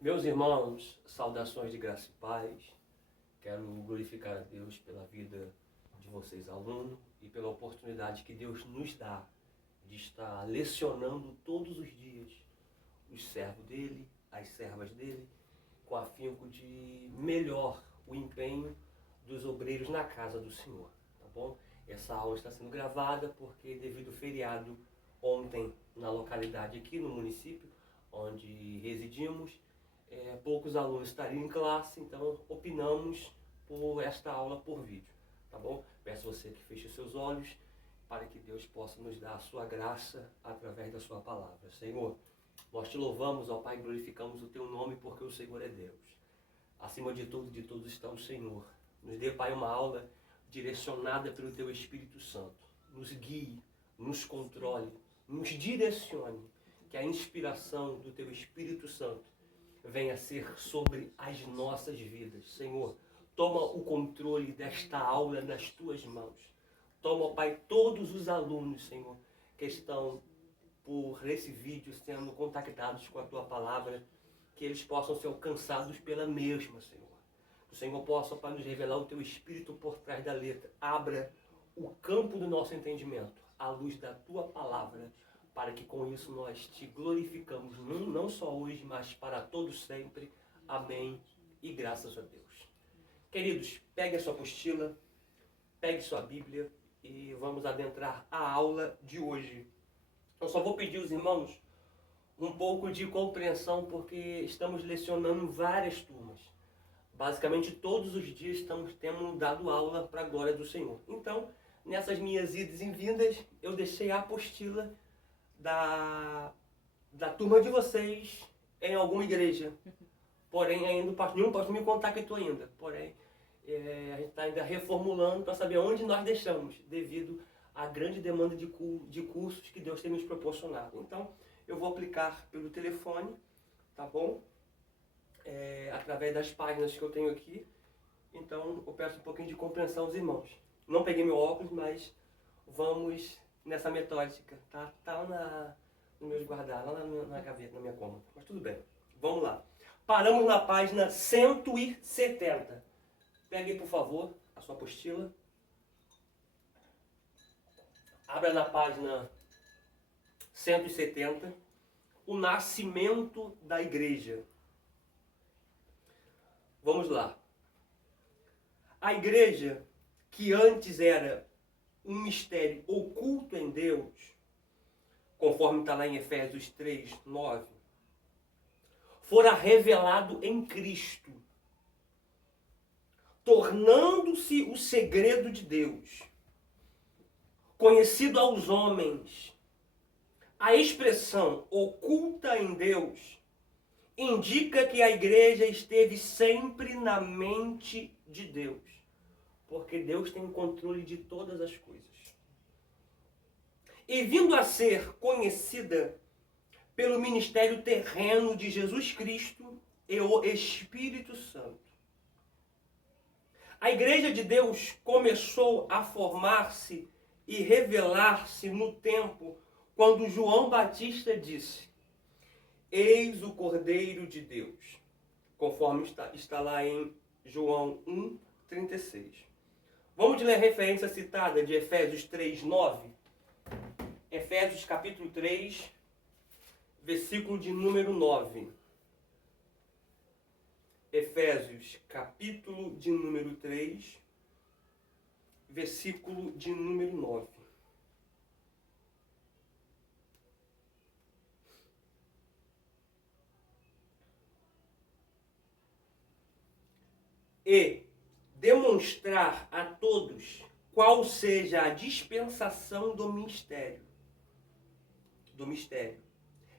Meus irmãos, saudações de graça e paz. Quero glorificar a Deus pela vida de vocês, alunos, e pela oportunidade que Deus nos dá de estar lecionando todos os dias os servos dele, as servas dele, com afinco de melhor o empenho dos obreiros na casa do Senhor, tá bom? Essa aula está sendo gravada porque devido ao feriado ontem na localidade aqui no município onde residimos, poucos alunos estariam em classe, então opinamos por esta aula por vídeo, tá bom? Peço a você que feche os seus olhos para que Deus possa nos dar a sua graça através da sua palavra. Senhor, nós te louvamos, ó Pai, glorificamos o teu nome porque o Senhor é Deus. Acima de tudo, de todos está o Senhor. Nos dê, Pai, uma aula direcionada pelo teu Espírito Santo. Nos guie, nos controle, nos direcione. Que a inspiração do teu Espírito Santo venha a ser sobre as nossas vidas. Senhor, toma o controle desta aula nas tuas mãos. Toma, Pai, todos os alunos, Senhor, que estão por esse vídeo sendo contactados com a tua palavra, que eles possam ser alcançados pela mesma, Senhor. Que o Senhor possa, Pai, nos revelar o teu Espírito por trás da letra. Abra o campo do nosso entendimento, à luz da tua palavra, para que com isso nós te glorificamos, não só hoje, mas para todos sempre. Amém e graças a Deus. Queridos, pegue a sua apostila, pegue sua Bíblia e vamos adentrar a aula de hoje. Eu só vou pedir aos irmãos um pouco de compreensão, porque estamos lecionando em várias turmas. Basicamente todos os dias temos dado aula para a glória do Senhor. Então, nessas minhas idas e vindas, eu deixei a apostila da turma de vocês em alguma igreja. Porém, ainda nenhum pastor me contactou ainda. Porém, a gente está ainda reformulando para saber onde nós deixamos, devido à grande demanda de cursos que Deus tem nos proporcionado. Então, eu vou aplicar pelo telefone, tá bom? Através das páginas que eu tenho aqui. Então, eu peço um pouquinho de compreensão aos irmãos. Não peguei meu óculos, mas vamos nessa metódica, tá? Tá lá no meu guardado, lá na gaveta, na minha cômoda. Mas tudo bem, vamos lá. Paramos na página 170. Pegue, por favor, a sua apostila. Abra na página 170. O nascimento da igreja. Vamos lá. A igreja, que antes era um mistério oculto em Deus, conforme está lá em Efésios 3, 9, fora revelado em Cristo, tornando-se o segredo de Deus, conhecido aos homens. A expressão oculta em Deus indica que a igreja esteve sempre na mente de Deus, porque Deus tem o controle de todas as coisas. E vindo a ser conhecida pelo ministério terreno de Jesus Cristo e o Espírito Santo. A igreja de Deus começou a formar-se e revelar-se no tempo quando João Batista disse: eis o Cordeiro de Deus, conforme está lá em João 1:36. Vamos ler a referência citada de Efésios 3:9. Efésios capítulo 3, versículo de número 9. Efésios capítulo de número 3, versículo de número 9. E demonstrar a todos qual seja a dispensação do mistério,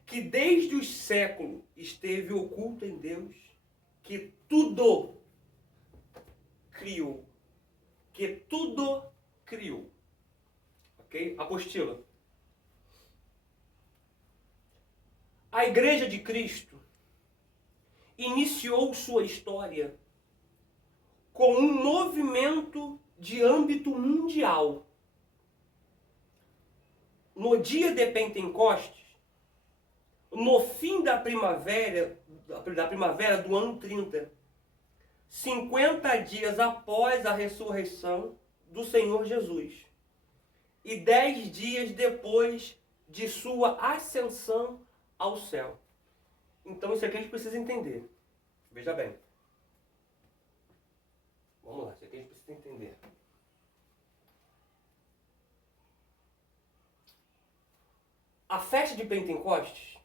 que desde os séculos esteve oculto em Deus, que tudo criou. Ok? Apostila. A Igreja de Cristo iniciou sua história com um movimento de âmbito mundial. No dia de Pentecostes, no fim da primavera do ano 30, 50 dias após a ressurreição do Senhor Jesus e 10 dias depois de sua ascensão ao céu. Então isso aqui a gente precisa entender. Veja bem. Vamos lá, isso aqui a gente precisa entender. A festa de Pentecostes,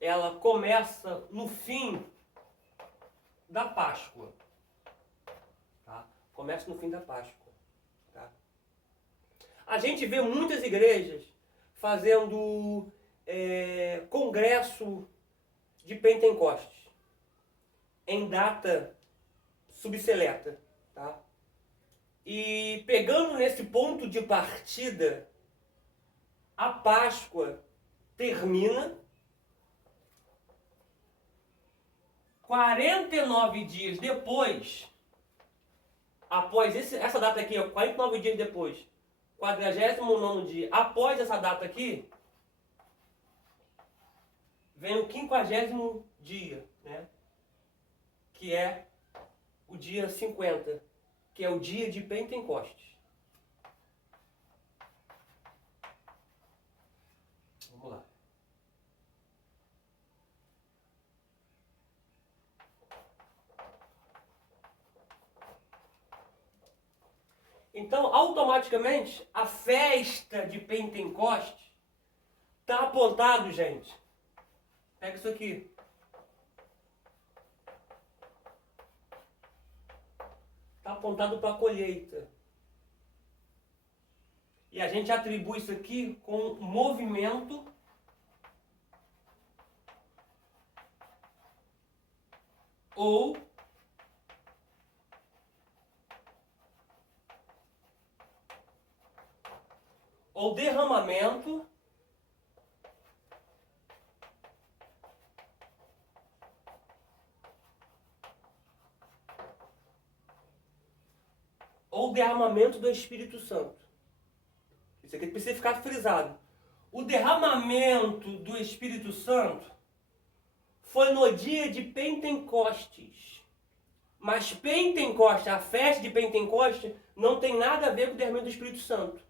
ela começa no fim da Páscoa. Tá? Começa no fim da Páscoa. Tá? A gente vê muitas igrejas fazendo congresso de Pentecostes em data subseleta. Tá? E pegando nesse ponto de partida, a Páscoa termina 49 dias depois, após essa data aqui, 49 dias depois, 49º dia, após essa data aqui, vem o 50º dia, né? Que é o dia 50, que é o dia de Pentecostes. Vamos lá. Então, automaticamente, a festa de Pentecostes está apontado, gente. Pega isso aqui. Está apontado para a colheita. E a gente atribui isso aqui com movimento ou derramamento do Espírito Santo. Isso aqui precisa ficar frisado. O derramamento do Espírito Santo foi no dia de Pentecostes. Mas Pentecostes, a festa de Pentecostes, não tem nada a ver com o derramamento do Espírito Santo.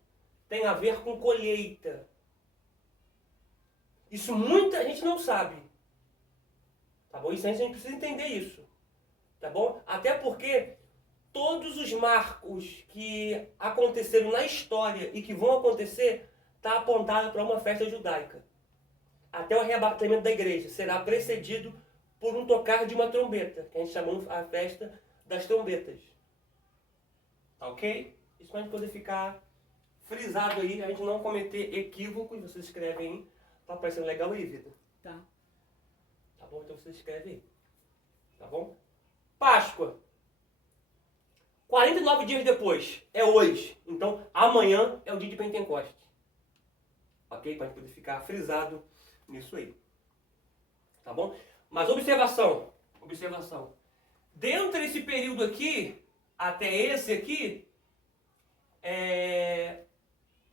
Tem a ver com colheita. Isso muita gente não sabe. Tá bom? Isso a gente precisa entender isso. Tá bom? Até porque todos os marcos que aconteceram na história e que vão acontecer está apontado para uma festa judaica. Até o arrebatamento da igreja será precedido por um tocar de uma trombeta, que a gente chama a festa das trombetas. Tá ok? Isso para a gente poder ficar frisado aí, a gente não cometer equívocos. Vocês escrevem aí. Tá parecendo legal aí, Vida? Tá. Tá bom? Então vocês escrevem aí. Tá bom? Páscoa. 49 dias depois. É hoje. Então, amanhã é o dia de Pentecostes. Ok? Para a gente poder ficar frisado nisso aí. Tá bom? Mas observação. Observação. Dentro desse período aqui, até esse aqui,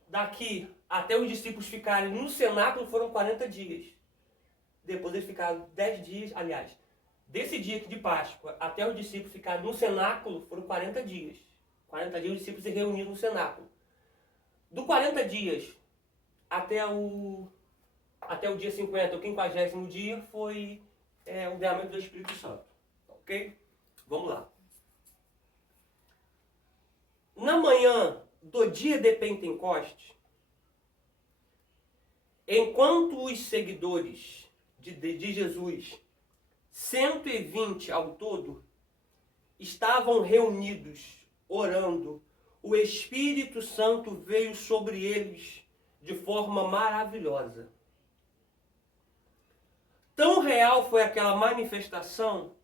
daqui até os discípulos ficarem no cenáculo foram 40 dias. Depois eles ficaram 10 dias, aliás, desse dia aqui de Páscoa até os discípulos ficarem no cenáculo foram 40 dias. 40 dias os discípulos se reuniram no cenáculo. Do 40 dias até o dia 50, o 50º dia, foi o derramamento do Espírito Santo. Ok? Vamos lá. Na manhã do dia de Pentecostes, enquanto os seguidores de Jesus, 120 ao todo, estavam reunidos, orando, o Espírito Santo veio sobre eles de forma maravilhosa. Tão real foi aquela manifestação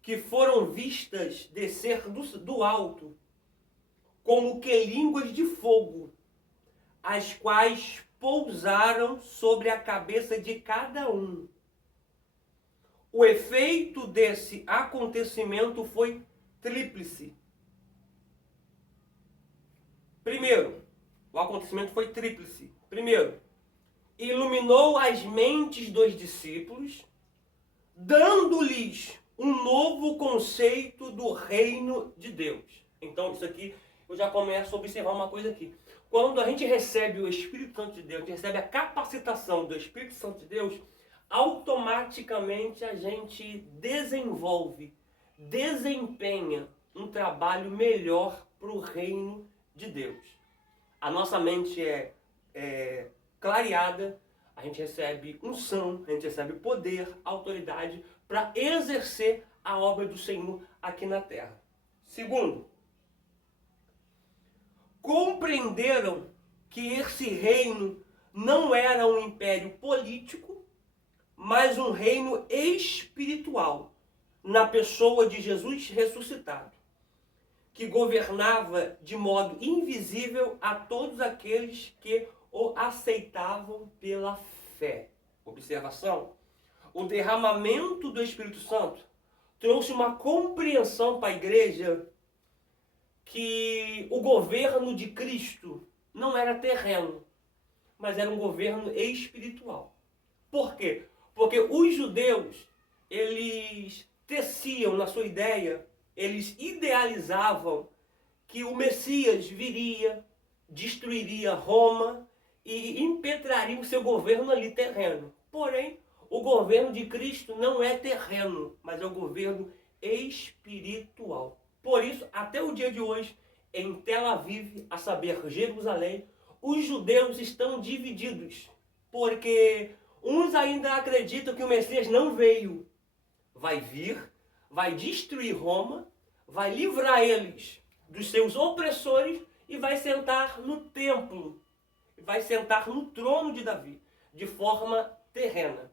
que foram vistas descer do alto como que línguas de fogo, as quais pousaram sobre a cabeça de cada um. O efeito desse acontecimento foi tríplice. Primeiro, o acontecimento foi tríplice. Primeiro, iluminou as mentes dos discípulos, dando-lhes um novo conceito do reino de Deus. Então, isso aqui, eu já começo a observar uma coisa aqui. Quando a gente recebe o Espírito Santo de Deus, a gente recebe a capacitação do Espírito Santo de Deus, automaticamente a gente desenvolve, desempenha um trabalho melhor para o reino de Deus. A nossa mente é clareada, a gente recebe unção, a gente recebe poder, autoridade para exercer a obra do Senhor aqui na terra. Segundo, compreenderam que esse reino não era um império político, mas um reino espiritual, na pessoa de Jesus ressuscitado, que governava de modo invisível a todos aqueles que o aceitavam pela fé. Observação: o derramamento do Espírito Santo trouxe uma compreensão para a igreja que o governo de Cristo não era terreno, mas era um governo espiritual. Por quê? Porque os judeus, eles teciam na sua ideia, eles idealizavam que o Messias viria, destruiria Roma e impetraria o seu governo ali terreno. Porém, o governo de Cristo não é terreno, mas é o governo espiritual. Por isso, até o dia de hoje, em Tel Aviv, a saber, Jerusalém, os judeus estão divididos, porque uns ainda acreditam que o Messias não veio. Vai vir, vai destruir Roma, vai livrar eles dos seus opressores e vai sentar no templo, vai sentar no trono de Davi, de forma terrena.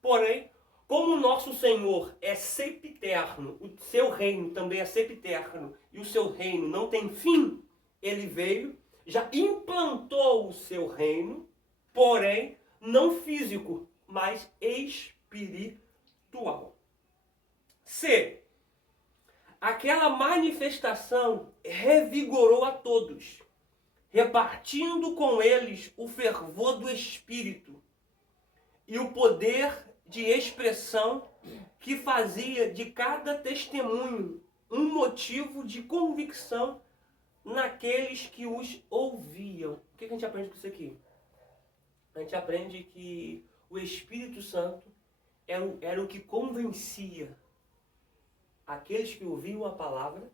Porém, como o nosso Senhor é sempiterno, o seu reino também é sempiterno, e o seu reino não tem fim, ele veio, já implantou o seu reino, porém, não físico, mas espiritual. C. Aquela manifestação revigorou a todos, repartindo com eles o fervor do Espírito e o poder de expressão que fazia de cada testemunho um motivo de convicção naqueles que os ouviam. O que a gente aprende com isso aqui? A gente aprende que o Espírito Santo era o que convencia aqueles que ouviam a palavra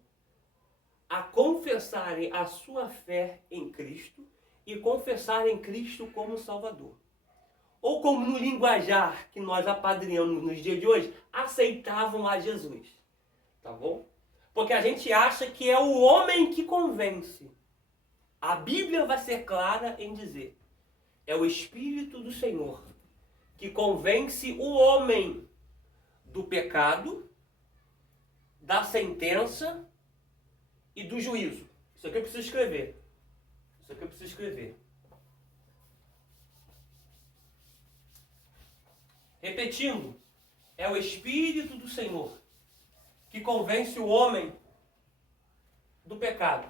a confessarem a sua fé em Cristo e confessarem Cristo como Salvador. Ou como no linguajar que nós apadrinhamos nos dias de hoje, aceitavam a Jesus. Tá bom? Porque a gente acha que é o homem que convence. A Bíblia vai ser clara em dizer: é o Espírito do Senhor que convence o homem do pecado, da sentença e do juízo. Isso aqui eu preciso escrever. Isso aqui eu preciso escrever. Repetindo, é o Espírito do Senhor que convence o homem do pecado,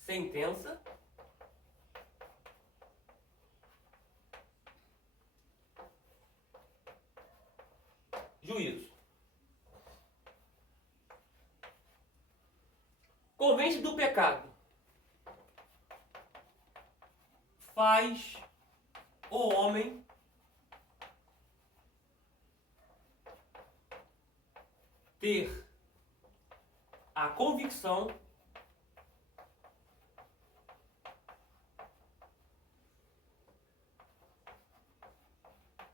sentença juízo. Convence do pecado. Faz o homem ter a convicção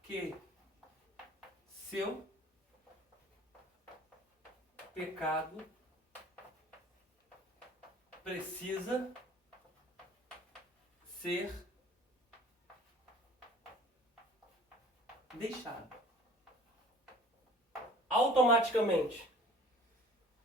que seu pecado precisa ser deixado. Automaticamente,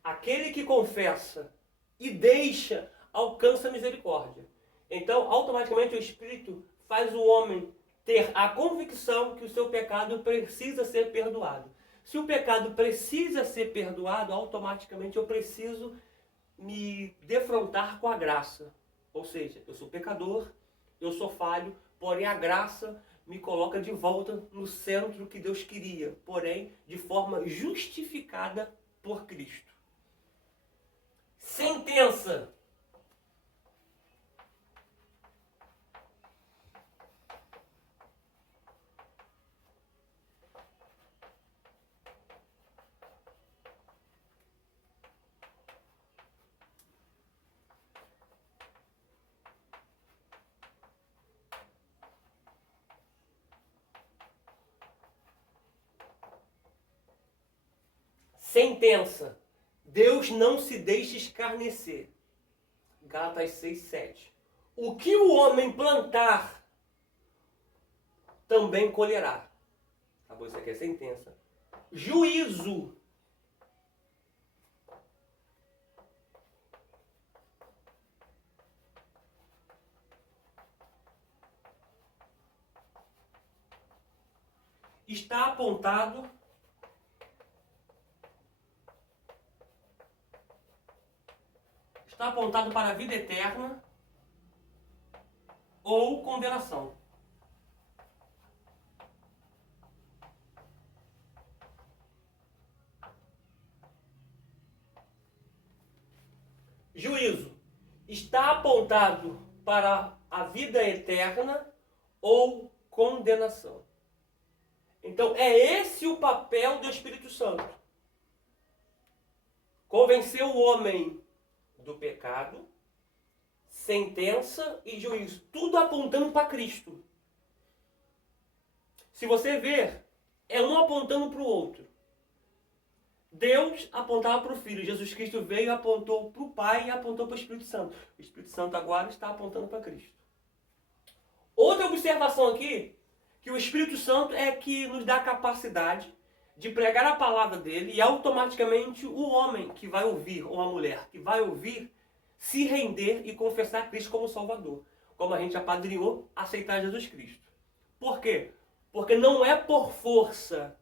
aquele que confessa e deixa alcança a misericórdia. Então, automaticamente o Espírito faz o homem ter a convicção que o seu pecado precisa ser perdoado. Se o pecado precisa ser perdoado, automaticamente eu preciso me defrontar com a graça. Ou seja, eu sou pecador, eu sou falho, porém a graça me coloca de volta no centro que Deus queria, porém de forma justificada por Cristo. Sentença. Sentença. Deus não se deixa escarnecer. Gálatas 6:7. O que o homem plantar, também colherá. Acabou, isso aqui é sentença. Juízo. Está apontado para a vida eterna ou condenação. Juízo. Está apontado para a vida eterna ou condenação. Então, é esse o papel do Espírito Santo. Convencer o homem do pecado, sentença e juízo. Tudo apontando para Cristo. Se você ver, é um apontando para o outro. Deus apontava para o Filho. Jesus Cristo veio e apontou para o Pai e apontou para o Espírito Santo. O Espírito Santo agora está apontando para Cristo. Outra observação aqui, que o Espírito Santo é que nos dá a capacidade de pregar a palavra dele e automaticamente o homem que vai ouvir, ou a mulher que vai ouvir, se render e confessar Cristo como Salvador. Como a gente apadrinhou, aceitar Jesus Cristo. Por quê? Porque não é por força,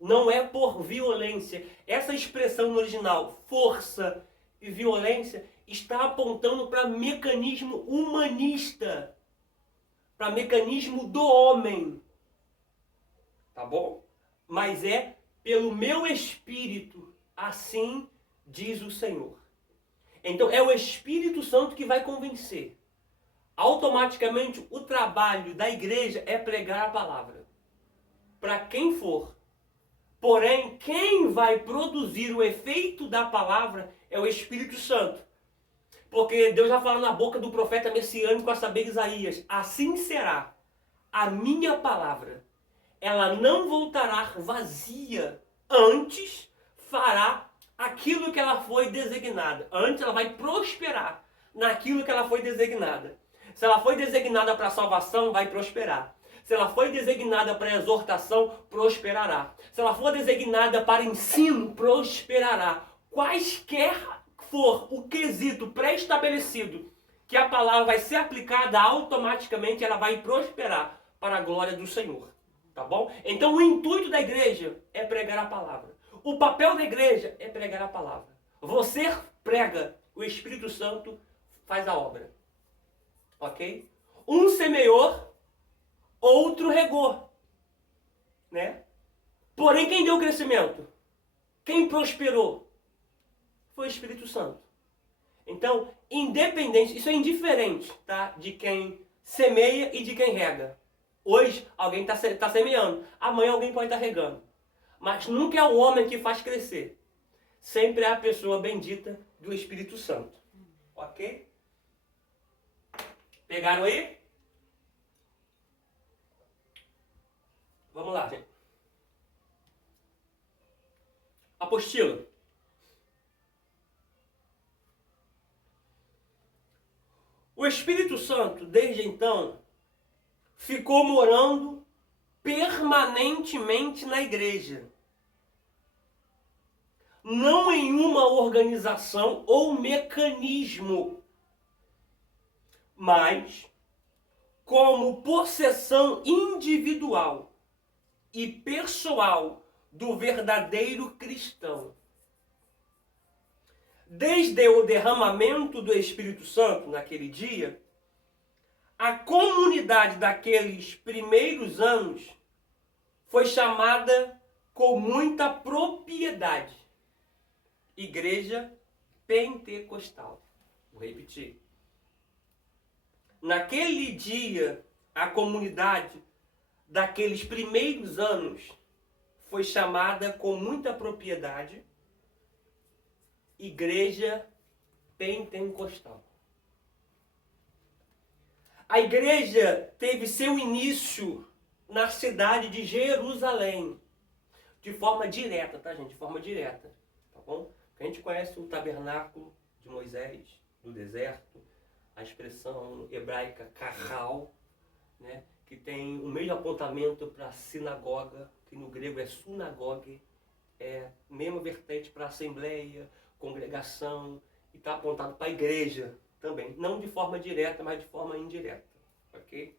não é por violência. Essa expressão no original, força e violência, está apontando para mecanismo humanista, para mecanismo do homem. Tá bom? Mas é pelo meu espírito, assim diz o Senhor. Então é o Espírito Santo que vai convencer. Automaticamente o trabalho da igreja é pregar a palavra. Para quem for. Porém, quem vai produzir o efeito da palavra é o Espírito Santo. Porque Deus já fala na boca do profeta messiânico, a saber Isaías, assim será a minha palavra. Ela não voltará vazia, antes fará aquilo que ela foi designada. Antes ela vai prosperar naquilo que ela foi designada. Se ela foi designada para salvação, vai prosperar. Se ela foi designada para exortação, prosperará. Se ela for designada para ensino, prosperará. Quaisquer for o quesito pré-estabelecido que a palavra vai ser aplicada, automaticamente ela vai prosperar para a glória do Senhor. Tá bom? Então o intuito da igreja é pregar a palavra. O papel da igreja é pregar a palavra. Você prega, o Espírito Santo faz a obra. Ok? Um semeou, outro regou. Né? Porém, quem deu crescimento? Quem prosperou? Foi o Espírito Santo. Então, independente, isso é indiferente, tá? De quem semeia e de quem rega. Hoje alguém está semeando, amanhã alguém pode estar regando. Mas nunca é o homem que faz crescer. Sempre é a pessoa bendita do Espírito Santo. Ok? Pegaram aí? Vamos lá, gente. Apostila. O Espírito Santo, desde então, ficou morando permanentemente na igreja. Não em uma organização ou mecanismo, mas como possessão individual e pessoal do verdadeiro cristão. Desde o derramamento do Espírito Santo naquele dia, a comunidade daqueles primeiros anos foi chamada com muita propriedade Igreja Pentecostal. Vou repetir. Naquele dia, a comunidade daqueles primeiros anos foi chamada com muita propriedade Igreja Pentecostal. A igreja teve seu início na cidade de Jerusalém, de forma direta, tá, gente? De forma direta, tá bom? A gente conhece o tabernáculo de Moisés, no deserto, a expressão hebraica carral, né? Que tem o mesmo apontamento para sinagoga, que no grego é sunagoge, é mesma vertente para assembleia, congregação, e está apontado para a igreja também. Não de forma direta, mas de forma indireta. Ok?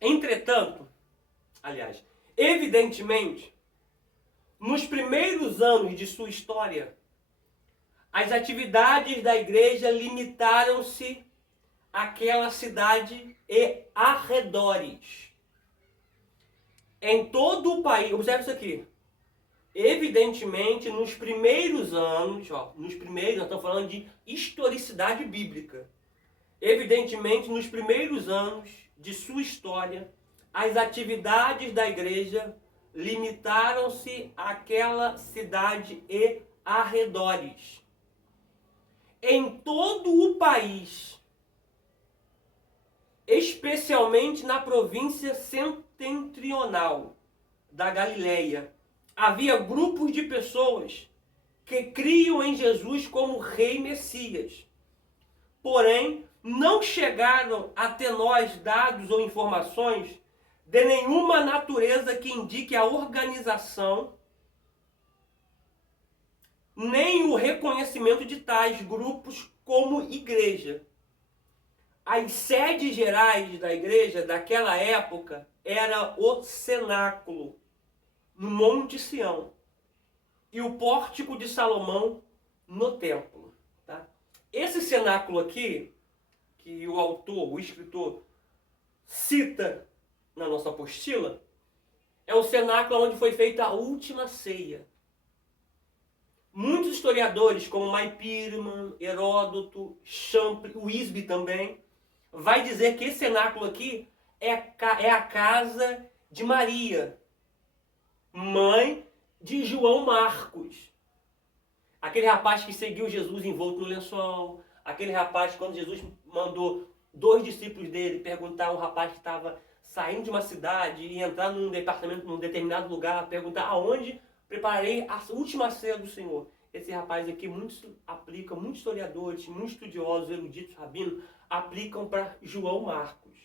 Entretanto, aliás, evidentemente, nos primeiros anos de sua história, as atividades da igreja limitaram-se àquela cidade e arredores. Em todo o país, observe isso aqui. Evidentemente, nos primeiros anos, nós estamos falando de historicidade bíblica. Evidentemente, nos primeiros anos de sua história, as atividades da igreja limitaram-se àquela cidade e arredores. Em todo o país, especialmente na província setentrional da Galileia, havia grupos de pessoas que criam em Jesus como Rei Messias. Porém, não chegaram até nós dados ou informações de nenhuma natureza que indique a organização nem o reconhecimento de tais grupos como igreja. As sedes gerais da igreja daquela época era o cenáculo, no Monte Sião, e o pórtico de Salomão no templo. Tá? Esse cenáculo aqui, que o autor, o escritor, cita na nossa apostila, é o cenáculo onde foi feita a última ceia. Muitos historiadores, como Mai Pirman, Heródoto, Champlin, Wisby também, vai dizer que esse cenáculo aqui é a casa de Maria, mãe de João Marcos. Aquele rapaz que seguiu Jesus envolto no lençol, aquele rapaz, quando Jesus mandou 2 discípulos dele perguntar a um rapaz que estava saindo de uma cidade e entrar num departamento, num determinado lugar, perguntar aonde preparei a última ceia do Senhor. Esse rapaz aqui, muitos historiadores, muitos estudiosos, eruditos, rabinos, aplicam para João Marcos.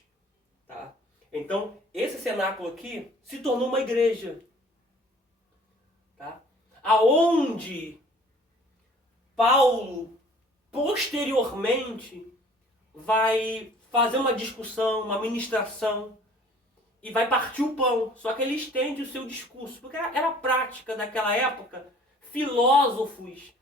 Tá? Então, esse cenáculo aqui se tornou uma igreja. Tá? Aonde Paulo, posteriormente, vai fazer uma discussão, uma ministração, e vai partir o pão. Só que ele estende o seu discurso, porque era prática daquela época, filósofos,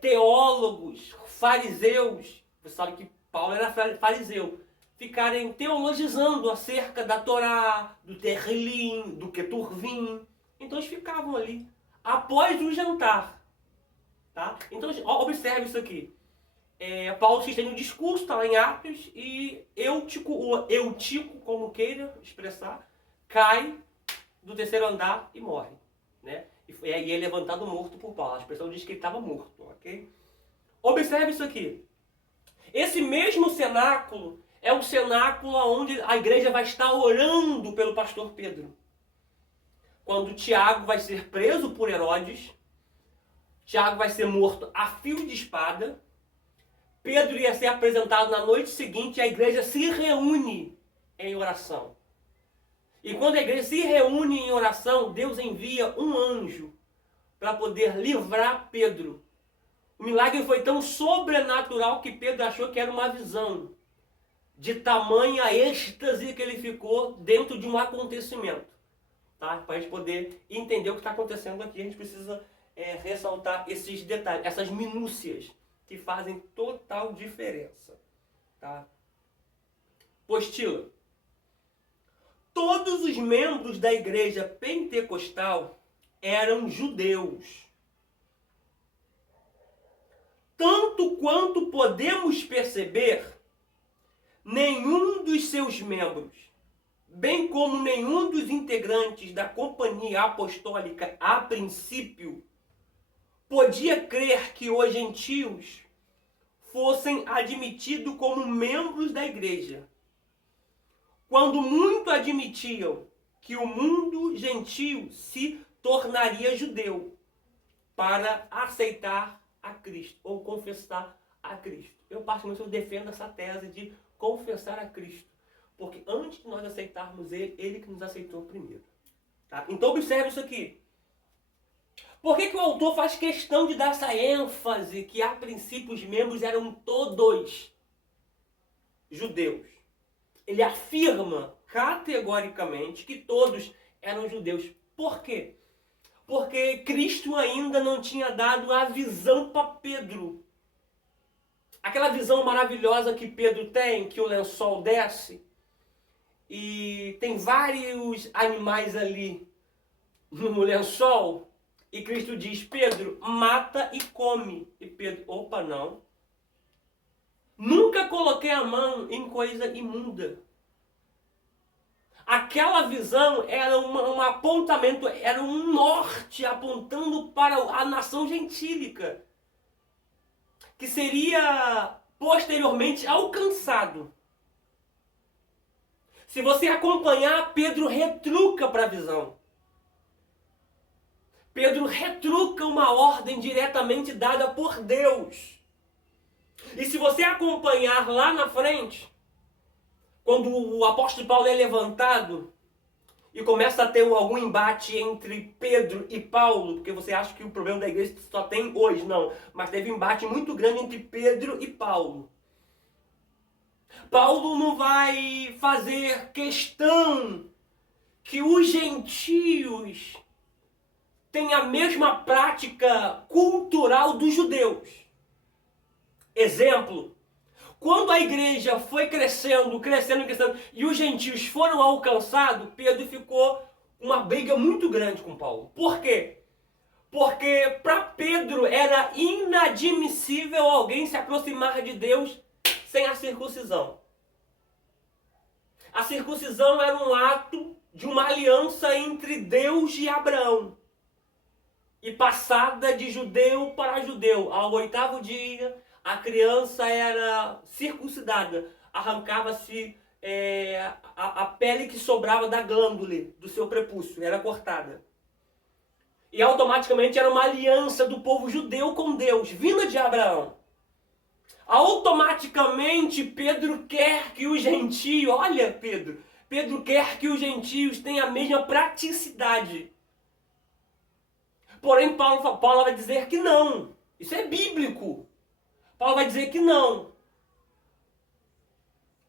teólogos, fariseus, você sabe que Paulo era fariseu, ficarem teologizando acerca da Torá, do Terrilim, do Keturvim. Então eles ficavam ali, após o jantar. Tá? Então observe isso aqui. Paulo se estende um discurso, está lá em Atos, e Eutico, como queira expressar, cai do 3º andar e morre. Né? E aí é levantado morto por Paulo. A expressão diz que ele estava morto. Okay? Observe isso aqui. Esse mesmo cenáculo é o cenáculo onde a igreja vai estar orando pelo pastor Pedro. Quando Tiago vai ser preso por Herodes, Tiago vai ser morto a fio de espada, Pedro ia ser apresentado na noite seguinte e a igreja se reúne em oração. E quando a igreja se reúne em oração, Deus envia um anjo para poder livrar Pedro. O milagre foi tão sobrenatural que Pedro achou que era uma visão. De tamanha êxtase que ele ficou dentro de um acontecimento. Tá? Para a gente poder entender o que está acontecendo aqui, a gente precisa ressaltar esses detalhes, essas minúcias que fazem total diferença. Tá? Postila. Todos os membros da igreja pentecostal eram judeus. Tanto quanto podemos perceber, nenhum dos seus membros, bem como nenhum dos integrantes da companhia apostólica a princípio, podia crer que os gentios fossem admitidos como membros da igreja, quando muito admitiam que o mundo gentio se tornaria judeu para aceitar a Cristo, ou confessar a Cristo. Eu, particularmente, defendo essa tese de confessar a Cristo, porque antes de nós aceitarmos Ele, Ele que nos aceitou primeiro. Tá? Então observe isso aqui. Por que o autor faz questão de dar essa ênfase que a princípio os membros eram todos judeus? Ele afirma categoricamente que todos eram judeus. Por quê? Porque Cristo ainda não tinha dado a visão para Pedro. Aquela visão maravilhosa que Pedro tem, que o lençol desce, e tem vários animais ali no lençol, e Cristo diz, Pedro, mata e come. E Pedro, opa, não. Nunca coloquei a mão em coisa imunda. Aquela visão era um apontamento, era um norte apontando para a nação gentílica, que seria posteriormente alcançado. Se você acompanhar, Pedro retruca para a visão. Pedro retruca uma ordem diretamente dada por Deus. E se você acompanhar lá na frente, quando o apóstolo Paulo é levantado e começa a ter algum embate entre Pedro e Paulo, porque você acha que o problema da igreja só tem hoje, não, mas teve um embate muito grande entre Pedro e Paulo. Paulo não vai fazer questão que os gentios têm a mesma prática cultural dos judeus. Exemplo, quando a igreja foi crescendo, e os gentios foram alcançados, Pedro ficou uma briga muito grande com Paulo. Por quê? Porque para Pedro era inadmissível alguém se aproximar de Deus sem a circuncisão. A circuncisão era um ato de uma aliança entre Deus e Abraão. E passada de judeu para judeu, ao 8º dia, a criança era circuncidada, arrancava-se a pele que sobrava da glândula do seu prepúcio, era cortada. E automaticamente era uma aliança do povo judeu com Deus, vinda de Abraão. Automaticamente Pedro quer que os gentios, olha Pedro quer que os gentios tenham a mesma praticidade. Porém Paulo vai dizer que não, isso é bíblico. Paulo vai dizer que não.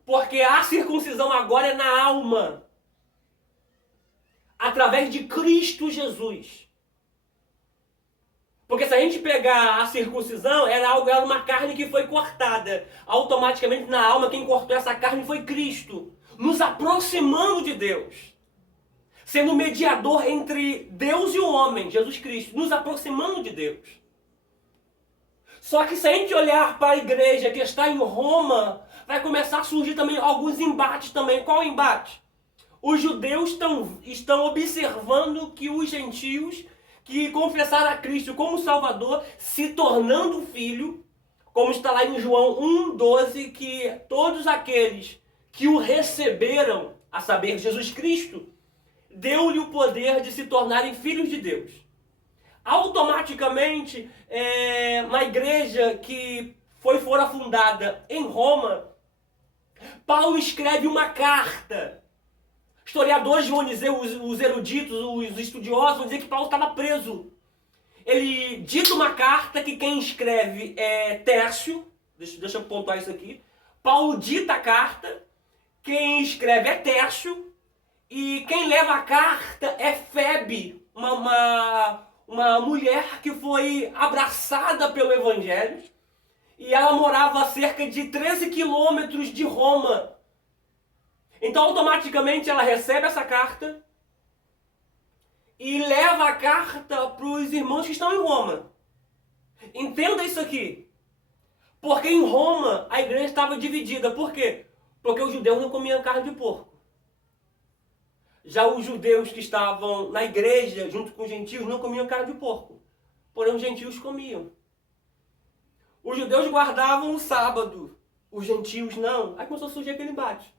Porque a circuncisão agora é na alma. Através de Cristo Jesus. Porque se a gente pegar a circuncisão, era uma carne que foi cortada. Automaticamente na alma quem cortou essa carne foi Cristo. Nos aproximando de Deus. Sendo mediador entre Deus e o homem, Jesus Cristo. Nos aproximando de Deus. Só que se a gente olhar para a igreja que está em Roma, vai começar a surgir também alguns embates também. Qual embate? Os judeus estão observando que os gentios que confessaram a Cristo como Salvador, se tornando filho, como está lá em João 1,12, que todos aqueles que o receberam, a saber, Jesus Cristo, deu-lhe o poder de se tornarem filhos de Deus. Automaticamente, na igreja que fora fundada em Roma, Paulo escreve uma carta. Historiadores vão dizer, os eruditos, os estudiosos vão dizer que Paulo estava preso. Ele dita uma carta que quem escreve é Tércio, deixa eu pontuar isso aqui. Paulo dita a carta, quem escreve é Tércio, e quem leva a carta é Febe, uma mulher que foi abraçada pelo Evangelho e ela morava a cerca de 13 quilômetros de Roma. Então, automaticamente, ela recebe essa carta e leva a carta para os irmãos que estão em Roma. Entenda isso aqui. Porque em Roma a igreja estava dividida. Por quê? Porque os judeus não comiam carne de porco. Já os judeus que estavam na igreja, junto com os gentios, não comiam carne de porco. Porém, os gentios comiam. Os judeus guardavam o sábado, os gentios não. Aí começou a surgir aquele embate.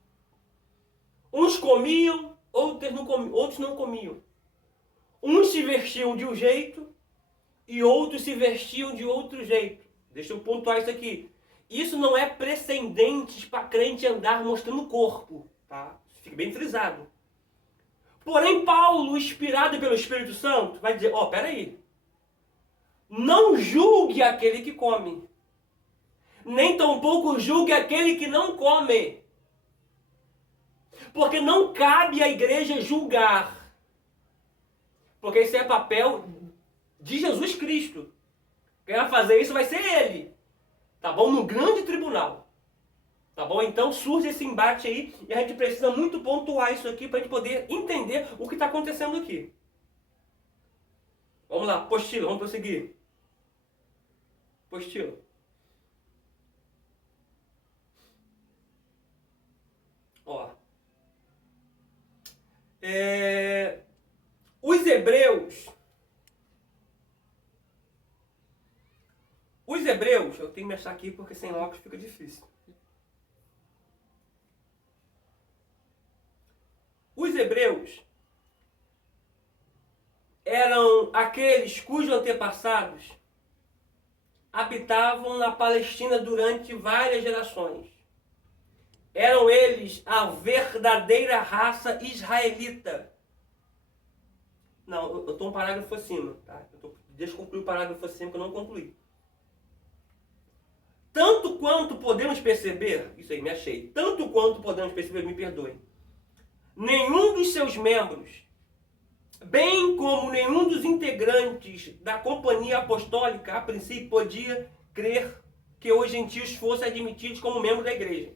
Uns comiam, outros não comiam. Uns se vestiam de um jeito e outros se vestiam de outro jeito. Deixa eu pontuar isso aqui. Isso não é precedente para crente andar mostrando o corpo. Tá? Fique bem frisado. Porém, Paulo, inspirado pelo Espírito Santo, vai dizer, peraí. Não julgue aquele que come. Nem tampouco julgue aquele que não come. Porque não cabe à igreja julgar. Porque esse é papel de Jesus Cristo. Quem vai fazer isso vai ser ele. Tá bom? No grande tribunal. Tá bom? Então surge esse embate aí e a gente precisa muito pontuar isso aqui para a gente poder entender o que está acontecendo aqui. Vamos lá, apostila, vamos prosseguir. Apostila. Ó. Os hebreus, eu tenho que me achar aqui porque sem óculos fica difícil. Os hebreus eram aqueles cujos antepassados habitavam na Palestina durante várias gerações. Eram eles a verdadeira raça israelita. Não, eu estou um parágrafo acima. Tá? Deixa eu concluir o parágrafo acima que eu não concluí. Tanto quanto podemos perceber, isso aí, me achei. Tanto quanto podemos perceber, me perdoem. Nenhum dos seus membros, bem como nenhum dos integrantes da companhia apostólica, a princípio, podia crer que os gentios fossem admitidos como membros da igreja.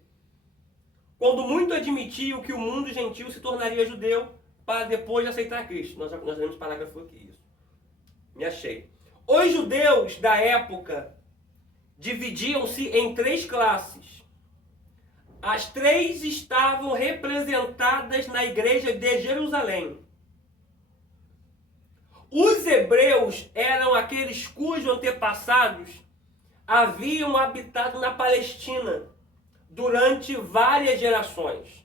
Quando muito admitiam que o mundo gentil se tornaria judeu para depois aceitar Cristo. Nós lemos parágrafo aqui, isso. Me achei. Os judeus da época dividiam-se em 3 classes. As 3 estavam representadas na igreja de Jerusalém. Os hebreus eram aqueles cujos antepassados haviam habitado na Palestina durante várias gerações.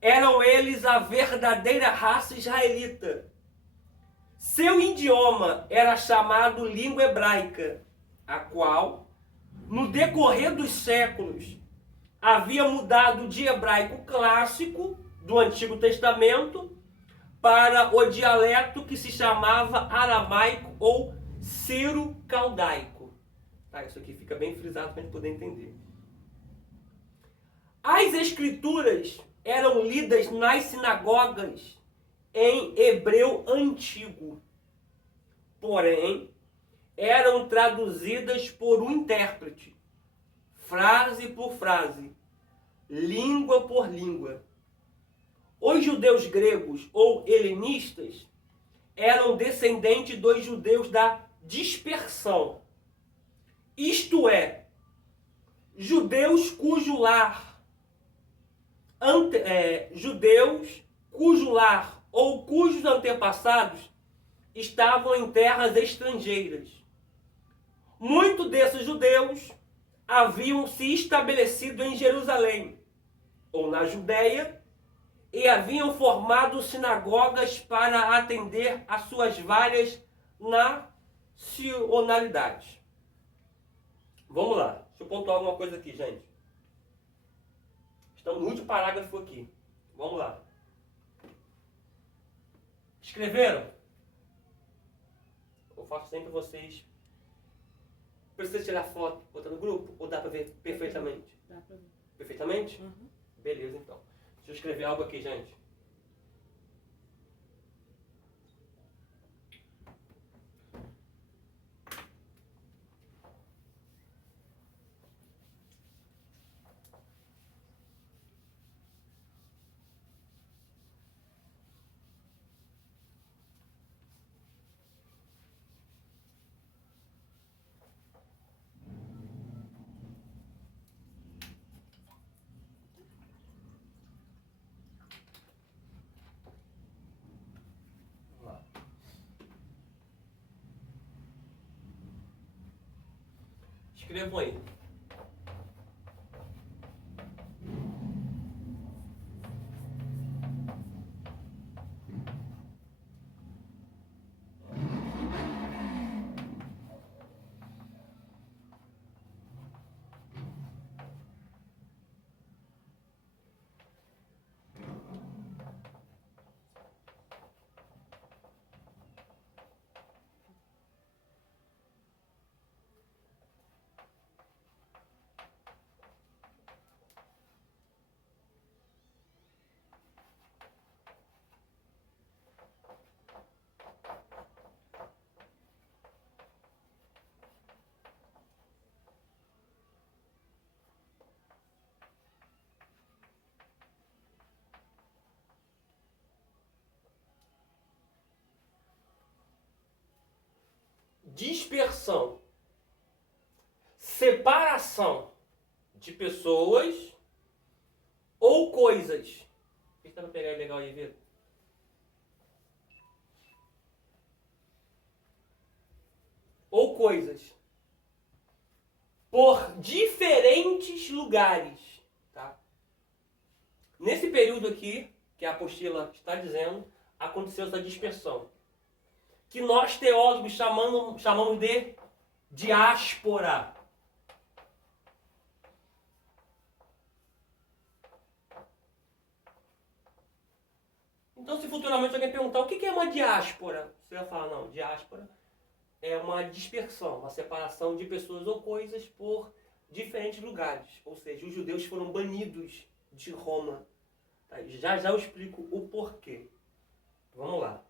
Eram eles a verdadeira raça israelita. Seu idioma era chamado língua hebraica, a qual, no decorrer dos séculos, havia mudado de hebraico clássico do Antigo Testamento para o dialeto que se chamava aramaico ou ciro-caldaico. Tá, isso aqui fica bem frisado para a gente poder entender. As escrituras eram lidas nas sinagogas em hebreu antigo. Porém, eram traduzidas por um intérprete, frase por frase, língua por língua. Os judeus gregos ou helenistas eram descendentes dos judeus da dispersão. Isto é, judeus cujo lar ou cujos antepassados estavam em terras estrangeiras. Muitos desses judeus haviam se estabelecido em Jerusalém ou na Judéia e haviam formado sinagogas para atender às suas várias nacionalidades. Vamos lá, deixa eu pontuar alguma coisa aqui, gente. Estamos no último parágrafo aqui. Vamos lá. Escreveram? Eu faço sempre vocês. Precisa tirar foto, botar no grupo? Ou dá para ver perfeitamente? Dá para ver. Perfeitamente? Uhum. Beleza, então. Deixa eu escrever algo aqui, gente. Escrevam aí. Dispersão, separação de pessoas ou coisas. Fica para pegar legal aí, Vitor. Ou coisas por diferentes lugares, tá? Nesse período aqui, que a apostila está dizendo, aconteceu essa dispersão, que nós teólogos chamamos de diáspora. Então, se futuramente alguém perguntar o que é uma diáspora, você vai falar, não, diáspora é uma dispersão, uma separação de pessoas ou coisas por diferentes lugares. Ou seja, os judeus foram banidos de Roma. Tá? Já eu explico o porquê. Vamos lá.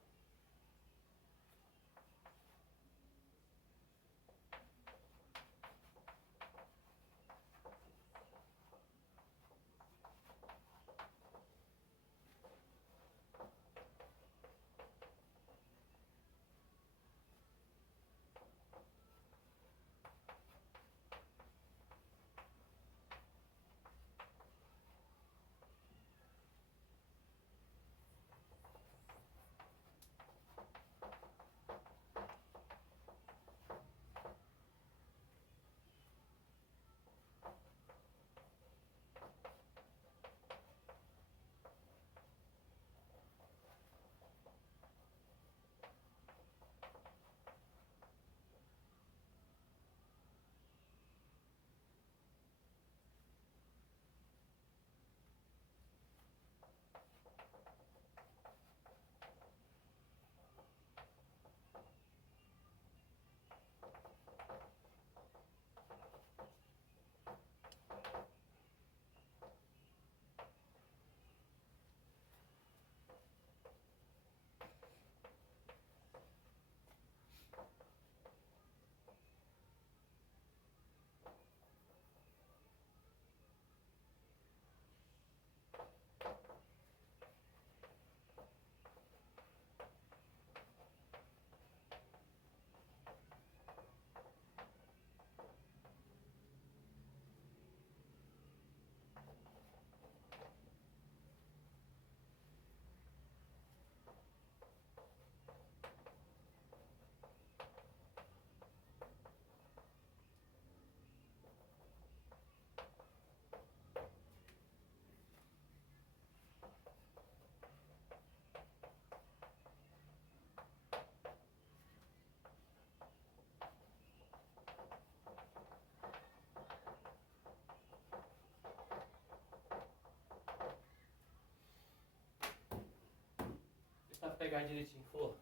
Para pegar direitinho, Flor.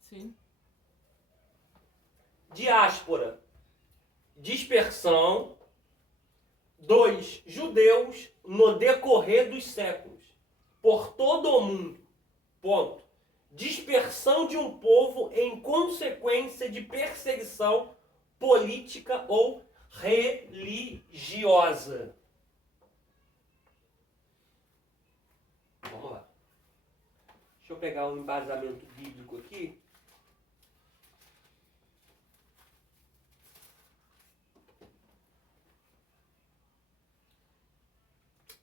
Sim. Diáspora, dispersão. 2. Judeus no decorrer dos séculos, por todo o mundo. Ponto. Dispersão de um povo em consequência de perseguição política ou religiosa. Vamos lá. Deixa eu pegar um embasamento bíblico aqui.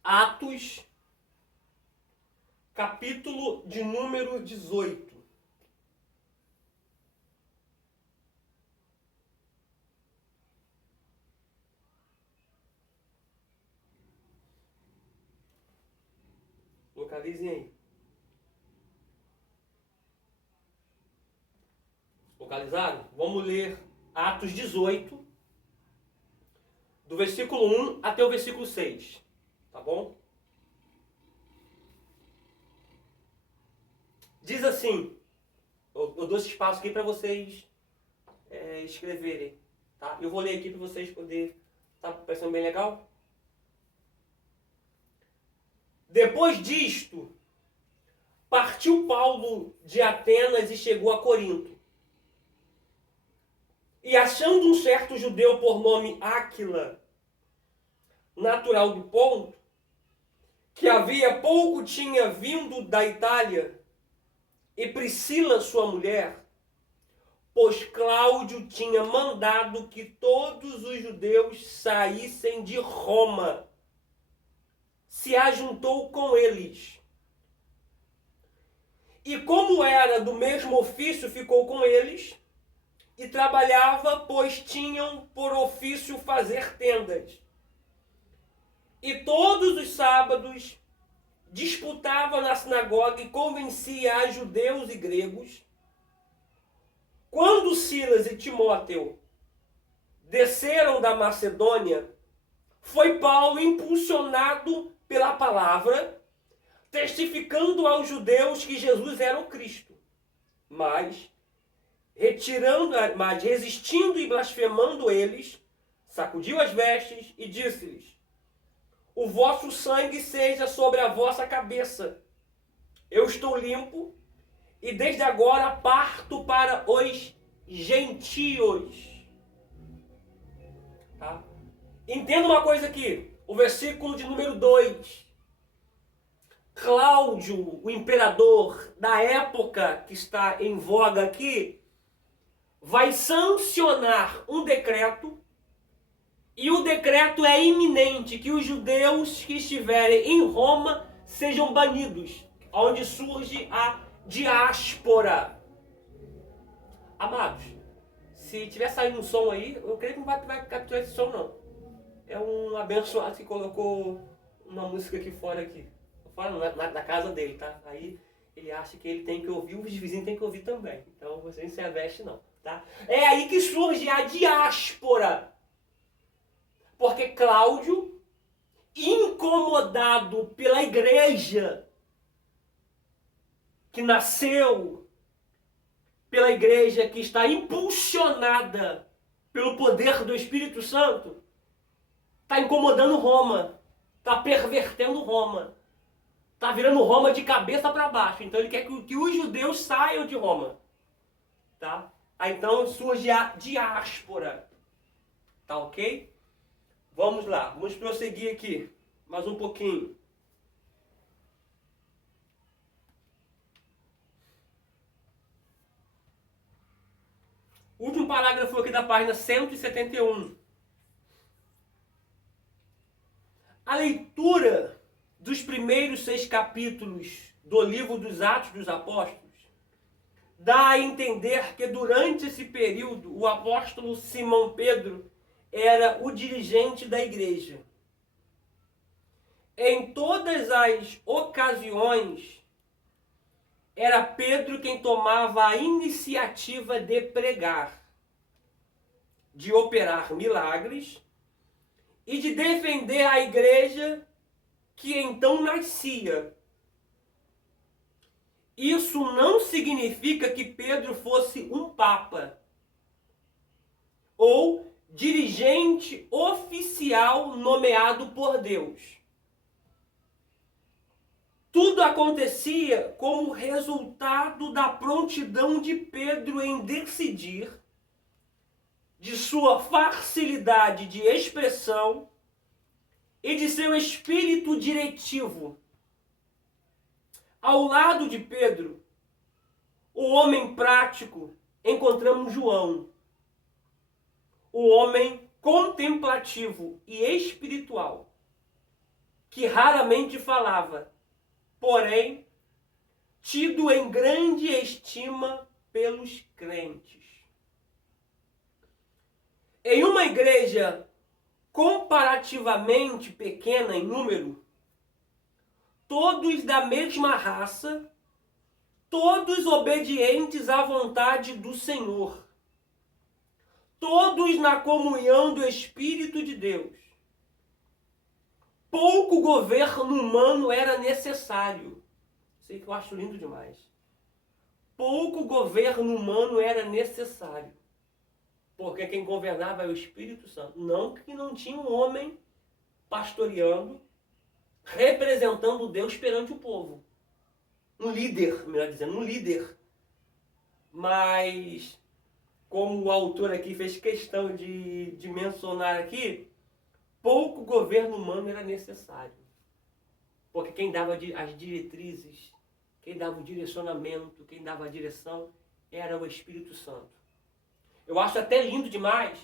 Atos, capítulo de número 18. Localizem aí. Localizaram? Vamos ler Atos 18, do versículo 1 até o versículo 6. Tá bom? Diz assim, eu dou esse espaço aqui para vocês escreverem. Tá? Eu vou ler aqui para vocês poderem. Tá parecendo bem legal? Depois disto, partiu Paulo de Atenas e chegou a Corinto. E achando um certo judeu por nome Áquila, natural do Ponto, que havia pouco tinha vindo da Itália, e Priscila, sua mulher, pois Cláudio tinha mandado que todos os judeus saíssem de Roma, se ajuntou com eles. E como era do mesmo ofício, ficou com eles, e trabalhava, pois tinham por ofício fazer tendas. E todos os sábados disputava na sinagoga e convencia a judeus e gregos. Quando Silas e Timóteo desceram da Macedônia, foi Paulo impulsionado pela palavra, testificando aos judeus que Jesus era o Cristo. Mas resistindo e blasfemando eles, sacudiu as vestes e disse-lhes: o vosso sangue seja sobre a vossa cabeça. Eu estou limpo e desde agora parto para os gentios. Tá? Entenda uma coisa aqui. O versículo de número 2. Cláudio, o imperador da época que está em voga aqui, vai sancionar um decreto. E o decreto é iminente, que os judeus que estiverem em Roma sejam banidos, onde surge a diáspora. Amados, se tiver saindo um som aí, eu creio que não vai capturar esse som não. É um abençoado que colocou uma música aqui fora aqui. Fora na casa dele, tá? Aí ele acha que ele tem que ouvir, os vizinhos têm que ouvir também. Então você não se aveste não, tá? É aí que surge a diáspora. Porque Cláudio, incomodado pela igreja, que nasceu, pela igreja que está impulsionada pelo poder do Espírito Santo, está incomodando Roma, está pervertendo Roma, está virando Roma de cabeça para baixo. Então ele quer que os judeus saiam de Roma. Tá? Aí então surge a diáspora. Tá ok? Vamos lá, vamos prosseguir aqui, mais um pouquinho. Último parágrafo aqui da página 171. A leitura dos primeiros 6 capítulos do livro dos Atos dos Apóstolos dá a entender que durante esse período o apóstolo Simão Pedro era o dirigente da igreja. Em todas as ocasiões, era Pedro quem tomava a iniciativa de pregar, de operar milagres e de defender a igreja que então nascia. Isso não significa que Pedro fosse um papa ou dirigente oficial nomeado por Deus. Tudo acontecia como resultado da prontidão de Pedro em decidir, de sua facilidade de expressão e de seu espírito diretivo. Ao lado de Pedro, o homem prático, encontramos João, o homem contemplativo e espiritual, que raramente falava, porém, tido em grande estima pelos crentes. Em uma igreja comparativamente pequena em número, todos da mesma raça, todos obedientes à vontade do Senhor, todos na comunhão do Espírito de Deus. Pouco governo humano era necessário. Sei que eu acho lindo demais. Pouco governo humano era necessário. Porque quem governava era o Espírito Santo. Não que não tinha um homem pastoreando, representando Deus perante o povo. Um líder, melhor dizendo, um líder. Mas, como o autor aqui fez questão de mencionar aqui, pouco governo humano era necessário. Porque quem dava as diretrizes, quem dava o direcionamento, quem dava a direção, era o Espírito Santo. Eu acho até lindo demais,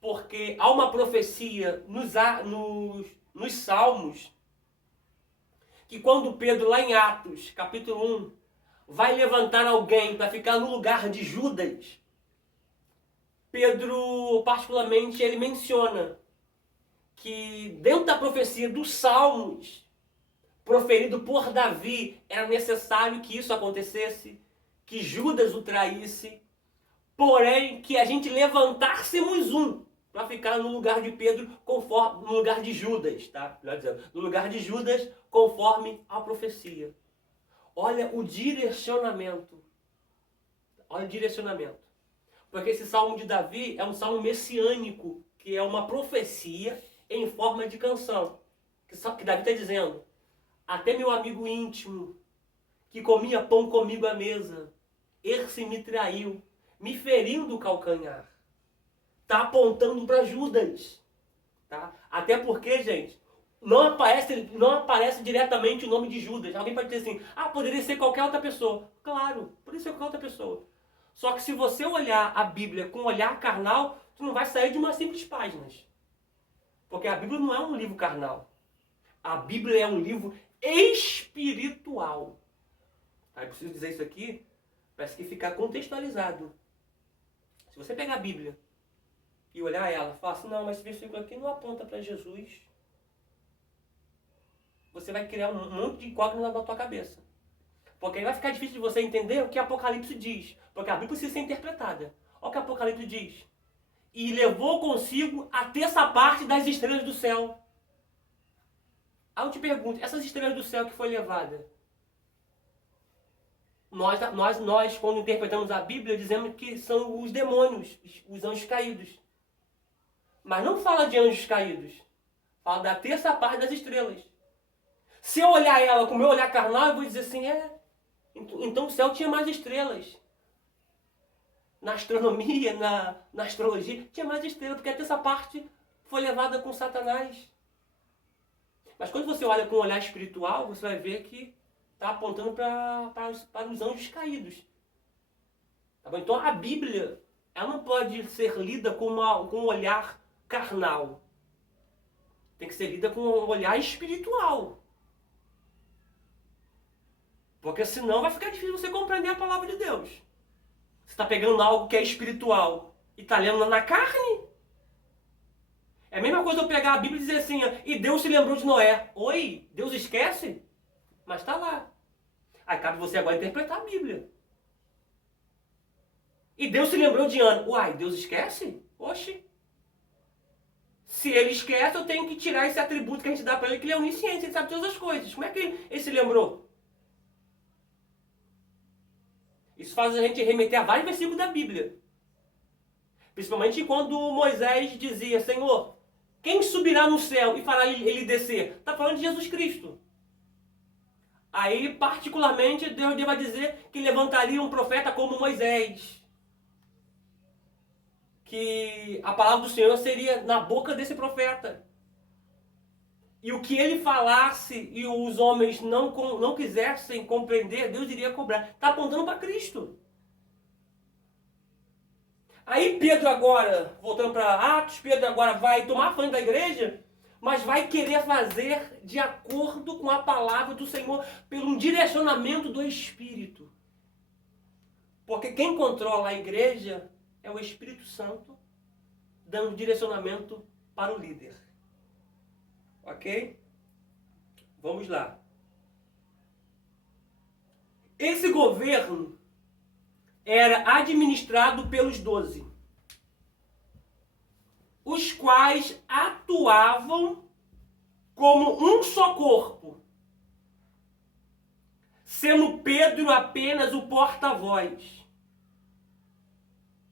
porque há uma profecia nos Salmos, que quando Pedro, lá em Atos, capítulo 1, vai levantar alguém para ficar no lugar de Judas, Pedro, particularmente, ele menciona que dentro da profecia dos Salmos, proferido por Davi, era necessário que isso acontecesse, que Judas o traísse, porém que a gente levantássemos um para ficar no lugar de Pedro, conforme, no lugar de Judas, tá? Melhor dizendo, no lugar de Judas, conforme a profecia. Olha o direcionamento. Olha o direcionamento. Porque esse salmo de Davi é um salmo messiânico, que é uma profecia em forma de canção. Que Davi está dizendo: até meu amigo íntimo, que comia pão comigo à mesa, esse me traiu, me ferindo o calcanhar. Está apontando para Judas. Tá? Até porque, gente, não aparece diretamente o nome de Judas. Alguém pode dizer assim: ah, poderia ser qualquer outra pessoa. Claro, poderia ser qualquer outra pessoa. Só que se você olhar a Bíblia com um olhar carnal, tu não vai sair de umas simples páginas. Porque a Bíblia não é um livro carnal. A Bíblia é um livro espiritual. Aí preciso dizer isso aqui, parece que ficar contextualizado. Se você pegar a Bíblia e olhar ela, falar assim: não, mas esse versículo aqui não aponta para Jesus, você vai criar um monte de incógnita na tua cabeça. Porque aí vai ficar difícil de você entender o que Apocalipse diz. Porque a Bíblia precisa ser interpretada. Olha o que Apocalipse diz: e levou consigo a terça parte das estrelas do céu. Aí eu te pergunto, essas estrelas do céu que foi levada, nós quando interpretamos a Bíblia, dizemos que são os demônios, os anjos caídos. Mas não fala de anjos caídos. Fala da terça parte das estrelas. Se eu olhar ela com o meu olhar carnal, eu vou dizer assim: então o céu tinha mais estrelas. Na astronomia, na astrologia, tinha mais estrelas, porque a terça parte foi levada com Satanás. Mas quando você olha com um olhar espiritual, você vai ver que está apontando para os anjos caídos. Tá bom? Então a Bíblia, ela não pode ser lida com um olhar carnal. Tem que ser lida com um olhar espiritual. Porque senão vai ficar difícil você compreender a palavra de Deus. Você está pegando algo que é espiritual e está lendo na carne? É a mesma coisa eu pegar a Bíblia e dizer assim: e Deus se lembrou de Noé. Oi, Deus esquece? Mas está lá. Aí cabe você agora interpretar a Bíblia. E Deus se lembrou de Ana. Uai, Deus esquece? Oxi. Se ele esquece, eu tenho que tirar esse atributo que a gente dá para ele, que ele é onisciente, ele sabe todas as coisas. Como é que ele se lembrou? Isso faz a gente remeter a vários versículos da Bíblia. Principalmente quando Moisés dizia: Senhor, quem subirá no céu e fará ele descer? Está falando de Jesus Cristo. Aí, particularmente, Deus vai dizer que levantaria um profeta como Moisés. Que a palavra do Senhor seria na boca desse profeta. E o que ele falasse e os homens não quisessem compreender, Deus iria cobrar. Está apontando para Cristo. Aí Pedro agora, voltando para Atos, Pedro agora vai tomar frente da igreja, mas vai querer fazer de acordo com a palavra do Senhor, pelo um direcionamento do Espírito. Porque quem controla a igreja é o Espírito Santo, dando direcionamento para o líder. Ok? Vamos lá. Esse governo era administrado pelos 12, os quais atuavam como um só corpo, sendo Pedro apenas o porta-voz.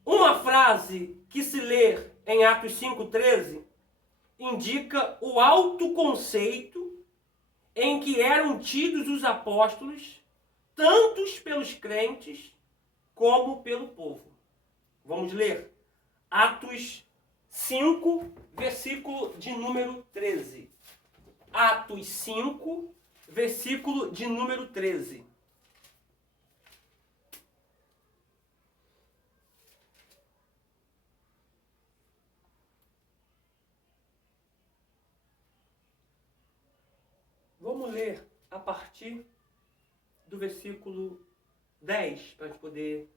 Uma frase que se lê em Atos 5,13 indica o alto conceito em que eram tidos os apóstolos, tanto pelos crentes como pelo povo. Vamos ler Atos 5, versículo de número 13. Atos 5, versículo de número 13. Vamos ler a partir do versículo 10, para a gente poder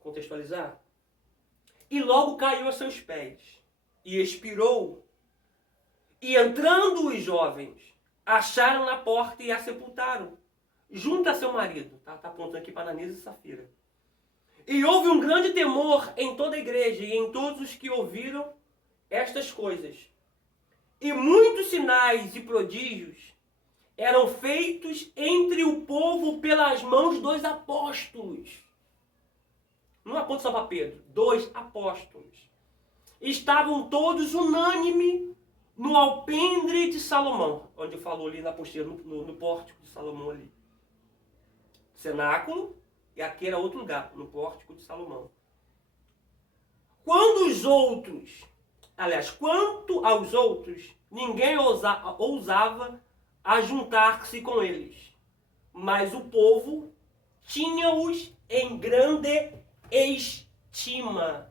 contextualizar. E logo caiu a seus pés, e expirou. E entrando os jovens, acharam na porta e a sepultaram, junto a seu marido. Tá apontando aqui para Ananias e Safira. E houve um grande temor em toda a igreja e em todos os que ouviram estas coisas. E muitos sinais e prodígios eram feitos entre o povo pelas mãos dos apóstolos. Não aponta só para Pedro, 2 apóstolos. Estavam todos unânimes no alpendre de Salomão, onde falou ali na posterior, no pórtico de Salomão ali. Cenáculo, e aqui era outro lugar, no pórtico de Salomão. Quanto aos outros, ninguém ousava ajuntar-se com eles, mas o povo tinha-os em grande estima.